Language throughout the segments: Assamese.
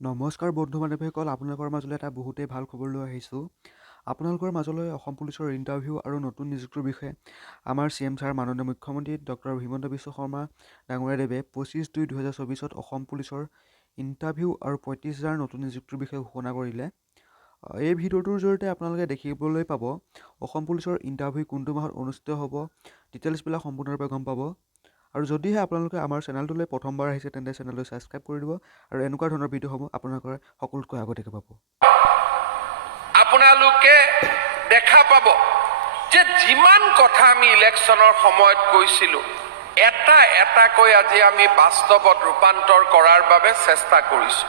নমস্কাৰ বন্ধু বান্ধৱীসকল, আপোনালোকৰ মাজলৈ এটা বহুতেই ভাল খবৰ লৈ আহিছোঁ। আপোনালোকৰ মাজলৈ অসম পুলিচৰ ইণ্টাৰভিউ আৰু নতুন নিযুক্তিৰ বিষয়ে আমাৰ CM ছাৰ মাননীয় মুখ্যমন্ত্ৰী ডক্টৰ হিমন্ত বিশ্ব শৰ্মা ডাঙৰীয়াদেৱে 25/2/2024 অসম পুলিচৰ ইণ্টাৰভিউ আৰু 35,000 নতুন নিযুক্তিৰ বিষয়ে ঘোষণা কৰিলে। এই ভিডিঅ'টোৰ জৰিয়তে আপোনালোকে দেখিবলৈ পাব অসম পুলিচৰ ইণ্টাৰভিউ কোনটো মাহত অনুষ্ঠিত হ'ব, ডিটেইলছবিলাক সম্পূৰ্ণৰূপে গম পাব। আৰু যদিহে আপোনালোকে আমাৰ চেনেলটোলৈ প্ৰথমবাৰ আহিছে তেন্তে চেনেলটো ছাবস্ক্ৰাইব কৰি দিব আৰু এনেকুৱা ধৰণৰ ভিডিঅ'সমূহ আপোনালোকৰ সকলোতকৈ আগতীয়াকৈ পাব। আপোনালোকে দেখা পাব যে যিমান কথা আমি ইলেকশ্যনৰ সময়ত কৈছিলোঁ এটা এটাকৈ আজি আমি বাস্তৱত ৰূপান্তৰ কৰাৰ বাবে চেষ্টা কৰিছোঁ।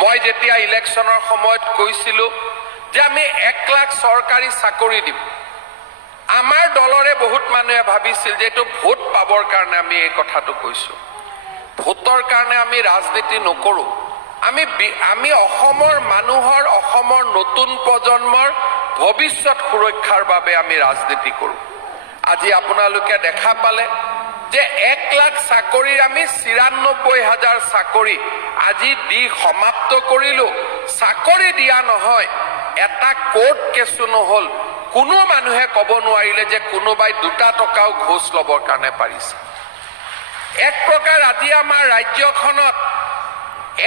মই যেতিয়া ইলেকশ্যনৰ সময়ত কৈছিলোঁ যে আমি 1 লাখ চৰকাৰী চাকৰি দিম, আমাৰ দলৰে বহুত মানুহে ভাবিছিল যে এইটো ভোট পাবৰ কাৰণে আমি এই কথাটো কৈছোঁ। ভোটৰ কাৰণে আমি ৰাজনীতি নকৰোঁ, আমি অসমৰ মানুহৰ, অসমৰ নতুন প্ৰজন্মৰ ভৱিষ্যত সুৰক্ষাৰ বাবে আমি ৰাজনীতি কৰোঁ। আজি আপোনালোকে দেখা পালে যে 1 লাখ চাকৰিৰ আমি 93,000 চাকৰি আজি দি সমাপ্ত কৰিলোঁ। চাকৰি দিয়া নহয়, এটা কোৰ্ট কেছো নহ'ল, কোনো মানুহে ক'ব নোৱাৰিলে যে কোনোবাই 2 টকাও ঘোষ ল'বৰ কাৰণে পাৰিছে। এক প্ৰকাৰ আজি আমাৰ ৰাজ্যখনত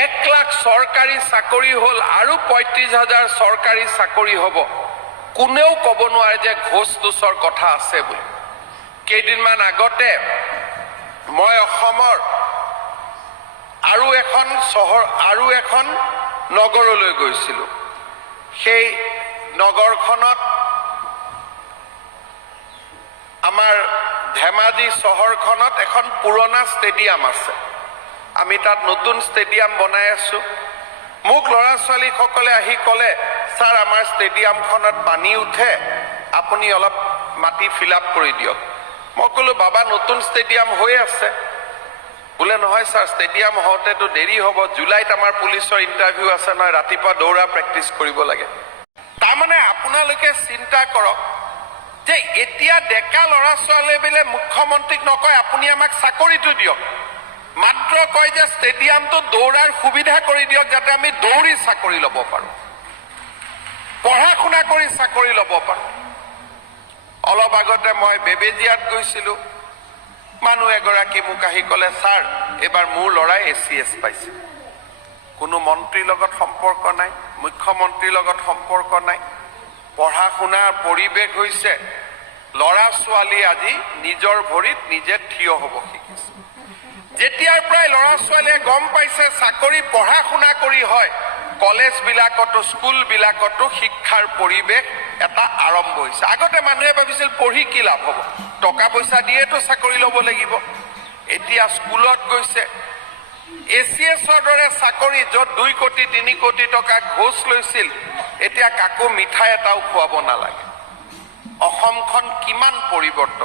1 লাখ চৰকাৰী চাকৰি হ'ল আৰু 35,000 চৰকাৰী চাকৰি হ'ব। কোনেও ক'ব নোৱাৰে যে ঘোষ টোচৰ কথা আছে বুলি। কেইদিনমান আগতে মই অসমৰ আৰু এখন নগৰলৈ গৈছিলোঁ। সেই নগৰখনত আমাৰ ধেমাজি চহৰখনত এখন পুৰণা ষ্টেডিয়াম আছে। আমি তাত নতুন ষ্টেডিয়াম বনাই আছোঁ। মোক ল'ৰা ছোৱালীসকলে আহি ক'লে, ছাৰ আমাৰ ষ্টেডিয়ামখনত পানী উঠে, আপুনি অলপ মাটি ফিল আপ কৰি দিয়ক। মই ক'লোঁ, বাবা নতুন ষ্টেডিয়াম হৈ আছে। বোলে নহয় ছাৰ, ষ্টেডিয়াম হওঁতেতো দেৰি হ'ব, জুলাইত আমাৰ পুলিচৰ ইণ্টাৰভিউ আছে নহয়, ৰাতিপুৱা দৌৰা প্ৰেক্টিচ কৰিব লাগে। তাৰমানে আপোনালোকে চিন্তা কৰক যে এতিয়া ডেকা ল'ৰা ছোৱালীবোৰে মুখ্যমন্ত্ৰীক নকয় আপুনি আমাক চাকৰিটো দিয়ক, মাত্ৰ কয় যে ষ্টেডিয়ামটো দৌৰাৰ সুবিধা কৰি দিয়ক যাতে আমি দৌৰি চাকৰি ল'ব পাৰোঁ, পঢ়া শুনা কৰি চাকৰি ল'ব পাৰোঁ। অলপ আগতে মই বেবেজিয়াত গৈছিলোঁ। মানুহ এগৰাকী মোক আহি ক'লে, ছাৰ এইবাৰ মোৰ ল'ৰাই ACS পাইছে। কোনো মন্ত্ৰীৰ লগত সম্পৰ্ক নাই, মুখ্যমন্ত্ৰীৰ লগত সম্পৰ্ক নাই। পঢ়া শুনাৰ পৰিৱেশ হৈছে ল'ৰা ছোৱালী আজি নিজৰ ভৰিত নিজে থিয় হ'ব শিকিছে। যেতিয়াৰ পৰাই ল'ৰা ছোৱালীয়ে গম পাইছে চাকৰি পঢ়া শুনা কৰি হয়, কলেজবিলাকতো স্কুলবিলাকতো শিক্ষাৰ পৰিৱেশ এটা আৰম্ভ হৈছে। আগতে মানুহে ভাবিছিল পঢ়ি কি লাভ হ'ব, টকা পইচা দিয়েতো চাকৰি ল'ব লাগিব। এতিয়া স্কুলত গৈছে, ACSৰ দৰে চাকৰি য'ত 2 কোটি 3 কোটি টকা ঘোষ লৈছিল, এতিয়া কাকো মিঠাই এটাও খুৱাব নালাগে। অসমখন কিমান পৰিৱৰ্তন।